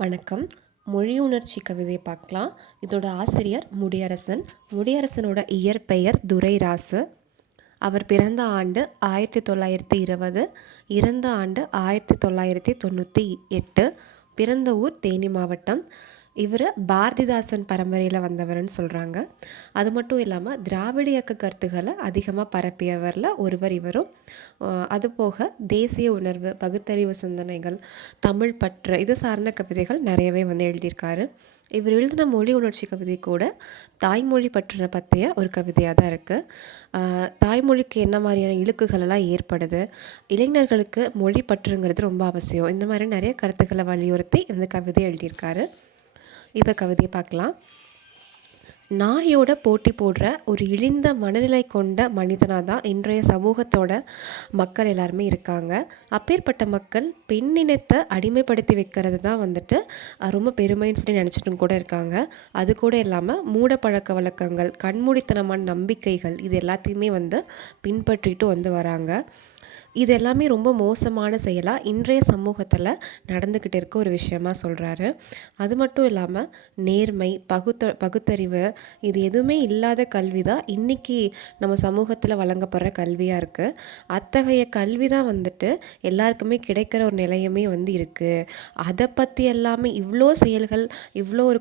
வணக்கம். மொழி உணர்ச்சி கவிதையை பார்க்கலாம். இதோட ஆசிரியர் முடியரசன். முடியரசனோட இயற்பெயர் துரைராசு. அவர் பிறந்த ஆண்டு ஆயிரத்தி தொள்ளாயிரத்தி இருபது இறந்த ஆண்டு ஆயிரத்தி தொள்ளாயிரத்தி தொண்ணூற்றி எட்டு. பிறந்த ஊர் தேனி மாவட்டம். இவர் பாரதிதாசன் பரம்பரையில் வந்தவர்னு சொல்கிறாங்க அது மட்டும் இல்லாமல் திராவிட இயக்க கருத்துக்களை அதிகமாக பரப்பியவரில் ஒருவர் இவரும். அது போக தேசிய உணர்வு பகுத்தறிவு சிந்தனைகள் தமிழ் பற்று இது சார்ந்த கவிதைகள் நிறையவே வந்து எழுதியிருக்காரு. இவர் எழுதின மொழி உணர்ச்சி கவிதை கூட தாய்மொழி பற்றின பற்றிய ஒரு கவிதையாக தான் இருக்குது தாய்மொழிக்கு என்ன மாதிரியான இழுக்குகள் எல்லாம் ஏற்படுது? இளைஞர்களுக்கு மொழி பற்றுங்கிறது ரொம்ப அவசியம். இந்த மாதிரி நிறைய கருத்துக்களை வலியுறுத்தி இந்த கவிதை எழுதியிருக்காரு. இப்போ கவிதையை பார்க்கலாம். நாயோட போட்டி போடுற ஒரு இழிந்த மனநிலை கொண்ட மனிதனாக தான் இன்றைய சமூகத்தோட மக்கள் எல்லாருமே இருக்காங்க. அப்பேற்பட்ட மக்கள் பெண்ணினத்தை அடிமைப்படுத்தி வைக்கிறது தான் வந்துட்டு ரொம்ப பெருமைன்னு சொல்லி நினச்சிட்டும் கூட இருக்காங்க. அது கூட இல்லாமல் மூட பழக்க வழக்கங்கள் கண்மூடித்தனமான நம்பிக்கைகள் இது எல்லாத்தையுமே வந்து பின்பற்றிட்டு வந்து வராங்க. இது எல்லாமே ரொம்ப மோசமான செயலாக இன்றைய சமூகத்தில் நடந்துக்கிட்டு இருக்க ஒரு விஷயமா சொல்கிறாரு அது மட்டும் இல்லாமல் நேர்மை பகுத்த பகுத்தறிவு இது எதுவுமே இல்லாத கல்வி தான் இன்றைக்கி நம்ம சமூகத்தில் வழங்கப்படுற கல்வியாக இருக்குது அத்தகைய கல்வி தான் வந்துட்டு எல்லாருக்குமே கிடைக்கிற ஒரு நிலையமே வந்து இருக்குது அதை பற்றி எல்லாமே இவ்வளோ செயல்கள் இவ்வளோ ஒரு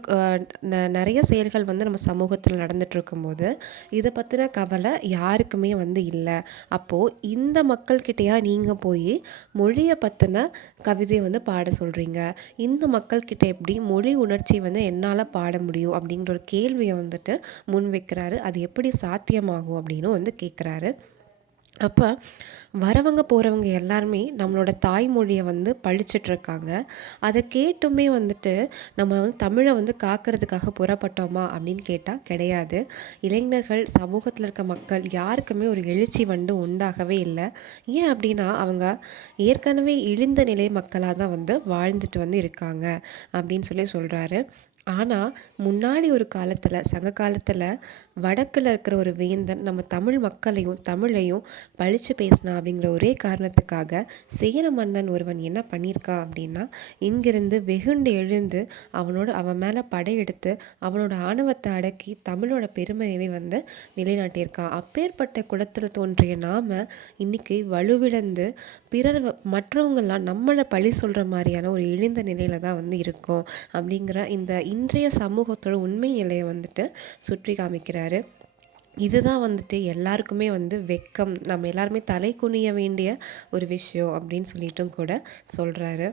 நிறைய செயல்கள் வந்து நம்ம சமூகத்தில் நடந்துட்டு இருக்கும்போது இதை பற்றின கவலை யாருக்குமே வந்து இல்லை. அப்போது இந்த மக்கள்கிட்ட கிட்டேயா நீங்கள் போய் மொழியை பற்றின கவிதையை வந்து பாட சொல்கிறீங்க இந்த மக்கள்கிட்ட எப்படி மொழி உணர்ச்சி வந்து என்னால் பாட முடியும் அப்படிங்கிற ஒரு கேள்வியை வந்துட்டு முன் வைக்கிறாரு. அது எப்படி சாத்தியமாகும் அப்படின்னு வந்து கேட்குறாரு அப்போ வரவங்க போகிறவங்க எல்லாருமே நம்மளோட தாய்மொழியை வந்து பழிச்சிட்ருக்காங்க. அதை கேட்டுமே வந்துட்டு நம்ம வந்து தமிழை வந்து காக்கிறதுக்காக புறப்பட்டோமா அப்படின்னு கேட்டால் கிடையாது. இளைஞர்கள் சமூகத்தில் இருக்க மக்கள் யாருக்குமே ஒரு எழுச்சி வந்து உண்டாகவே இல்லை. ஏன் அப்படின்னா அவங்க ஏற்கனவே இழிந்த நிலை மக்களாக தான் வந்து வாழ்ந்துட்டு வந்து இருக்காங்க அப்படின்னு சொல்லி சொல்கிறாரு ஆனால் முன்னாடி ஒரு காலத்தில் சங்க காலத்தில் வடக்கில் இருக்கிற ஒரு வேந்தன் நம்ம தமிழ் மக்களையும் தமிழையும் பழித்து பேசினா அப்படிங்கிற ஒரே காரணத்துக்காக சேர மன்னன் ஒருவன் என்ன பண்ணியிருக்கான் அப்படின்னா இங்கிருந்து வெகுண்டு எழுந்து அவனோட அவன் மேலே படையெடுத்து அவனோட ஆணவத்தை அடக்கி தமிழோட பெருமையவே வந்து நிலைநாட்டியிருக்கான் அப்பேற்பட்ட குளத்தில் தோன்றிய நாம் இன்னைக்கு வலுவிழந்து பிறர் மற்றவங்கெல்லாம் நம்மளை பழி சொல்கிற மாதிரியான ஒரு இழிந்த நிலையில் தான் வந்து இருக்கும் அப்படிங்கிற இந்த இன்றைய சமூகத்தோட உண்மை நிலையை வந்துட்டு சுற்றி காமிக்கிறாரு. இதுதான் வந்துட்டு எல்லாருக்குமே வந்து வெக்கம். நம்ம எல்லாருமே தலை குனிய வேண்டிய ஒரு விஷயம் அப்படின்னு சொல்லிட்டும் கூட சொல்கிறாரு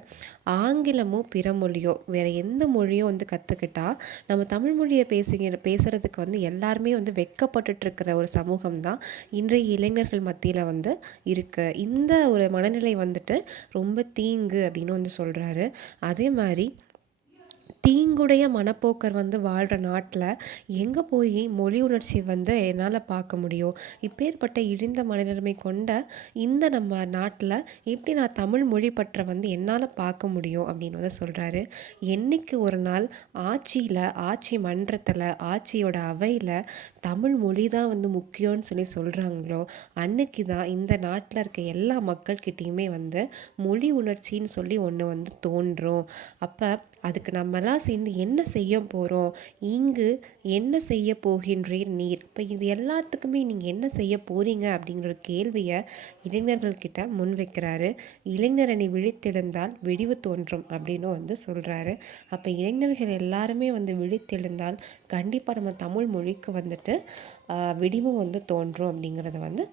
ஆங்கிலமோ பிற மொழியோ வேறு எந்த மொழியோ வந்து கற்றுக்கிட்டா நம்ம தமிழ் மொழியை பேசுகிற பேசுகிறதுக்கு வந்து எல்லாருமே வந்து வெக்கப்பட்டுட்டு இருக்கிற ஒரு சமூகம் தான் இன்றைய இளைஞர்கள் மத்தியில் வந்து இருக்குது இந்த ஒரு மனநிலை வந்துட்டு ரொம்ப தீங்கு அப்படின்னு வந்து சொல்கிறாரு அதே மாதிரி தீங்குடைய மனப்போக்கர் வந்து வாழ்கிற நாட்டில் எங்கே போய் மொழி உணர்ச்சி வந்து என்னால் பார்க்க முடியும்? இப்பேற்பட்ட இழிந்த மனநிலைமை கொண்ட இந்த நம்ம நாட்டில் எப்படி நான் தமிழ் மொழி பற்ற வந்து என்னால் பார்க்க முடியும் அப்படின்னு வந்து சொல்கிறாரு என்றைக்கு ஒரு நாள் ஆட்சியில் ஆட்சி மன்றத்தில் ஆட்சியோட அவையில் தமிழ் மொழி தான் வந்து முக்கியம்னு சொல்லி சொல்கிறாங்களோ அன்னைக்கு தான் இந்த நாட்டில் இருக்க எல்லா மக்கள்கிட்டேயுமே வந்து மொழி உணர்ச்சின்னு சொல்லி ஒன்று வந்து தோன்றும். அப்போ அதுக்கு நம்மளாம் எல்லாம் சேர்ந்து என்ன செய்ய போகிறோம் இங்கு என்ன செய்ய போகின்றீர் நீர்? இப்போ இது எல்லாத்துக்குமே நீங்கள் என்ன செய்ய போகிறீங்க அப்படிங்கிற ஒரு கேள்வியை இளைஞர்கள்கிட்ட முன்வைக்கிறாரு அணி விழித்தெழுந்தால் விடிவு தோன்றும் அப்படின்னு வந்து சொல்கிறாரு அப்போ இளைஞர்கள் எல்லாருமே வந்து விழித்தெழுந்தால் கண்டிப்பாக நம்ம தமிழ் மொழிக்கு வந்துட்டு விடிவு வந்து தோன்றும் அப்படிங்கிறத வந்து